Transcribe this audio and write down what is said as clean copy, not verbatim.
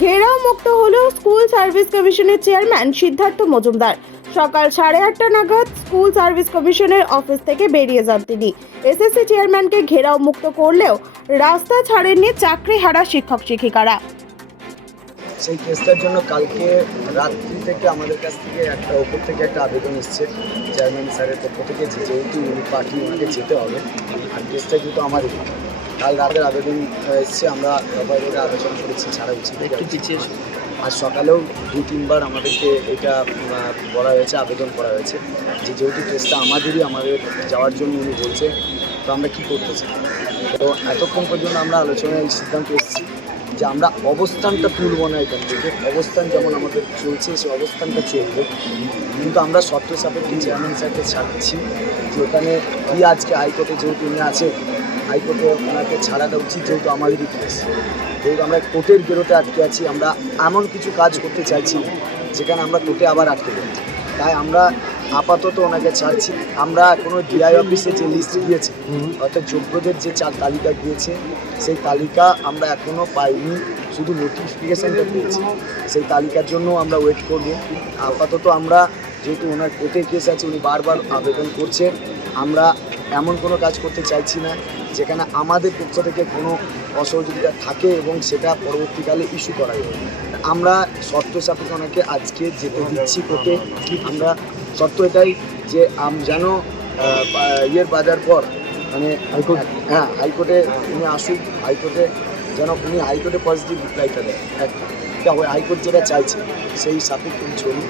ঘেরাও মুক্ত হলো স্কুল সার্ভিস কমিশনের চেয়ারম্যান সিদ্ধার্থ মজুমদার। সকাল 8:30 নাগাদ স্কুল সার্ভিস কমিশনের অফিস থেকে বেরিয়ে যান তিনি। এসএসসি চেয়ারম্যানকে ঘেরাও মুক্ত করলেও রাস্তা ছাড়েননি চাকরিহারা শিক্ষক শিক্ষিকারা। সেই কেসটার জন্য কালকে রাত্রি থেকে আমাদের কাছ থেকে ওপর থেকে একটা আবেদন এসছে চেয়ারম্যান স্যারের পক্ষ থেকে, যেহেতু উনি পার্টি ওনাকে যেতে হবে আর কেসটা যেহেতু আমাদের কাল রাতের আবেদন এসছে, আমরা সবাই মিলে আলোচনা করেছি ছাড়া উচিত একটু পিছিয়ে। আজ সকালেও 2-3 বার আমাদেরকে এটা বলা হয়েছে, আবেদন করা হয়েছে যেহেতু কেসটা আমাদের যাওয়ার জন্য উনি বলছে, তো আমরা কী করতে চাই। তো এতক্ষণ পর্যন্ত আমরা আলোচনায় সিদ্ধান্ত এসেছি যে আমরা অবস্থানটা তুলব না এখান থেকে। অবস্থান যেমন আমাদের চলছে সে অবস্থানটা চলবে, কিন্তু আমরা শর্ত সাপেক্ষে চেয়ারম্যান স্যারকে ছাড়ছি যে ওখানে কি আজকে হাইকোর্টে যেহেতু উনি আছে, হাইকোর্টে ওনাকে ছাড়াটা উচিত যেহেতু আমাদেরই কেস। যেহেতু আমরা কোর্টের বেরোতে আটকে আছি, আমরা এমন কিছু কাজ করতে চাইছি যেখানে আমরা কোর্টে আবার আটকে যাচ্ছি, তাই আমরা আপাতত ওনাকে ছাড়ছি। আমরা এখনও ডিআই অফিসে যে লিস্ট দিয়েছে অর্থাৎ যোগ্যদের যে তালিকা দিয়েছে সেই তালিকা আমরা এখনও পাইনি, শুধু নোটিফিকেশানটা পেয়েছি। সেই তালিকার জন্য আমরা ওয়েট করব। আপাতত আমরা যেহেতু ওনার কোর্টের কেস আছে, উনি বারবার আবেদন করছেন, আমরা এমন কোনো কাজ করতে চাইছি না যেখানে আমাদের পক্ষ থেকে কোনো অসহযোগিতা থাকে এবং সেটা পরবর্তীকালে ইস্যু করা যাবে। আমরা শর্ত সাপেক্ষে ওনাকে আজকে যেতে দিচ্ছি কোর্টে। আমরা শর্ত এটাই যে যেন বাজার পর মানে হাইকোর্টে উনি আসুক, হাইকোর্টে যেন উনি হাইকোর্টে পজিটিভ রিপ্লাইটা দেয়, একটা হাইকোর্ট যেটা চাইছে সেই সাপেক্ষে চলুন।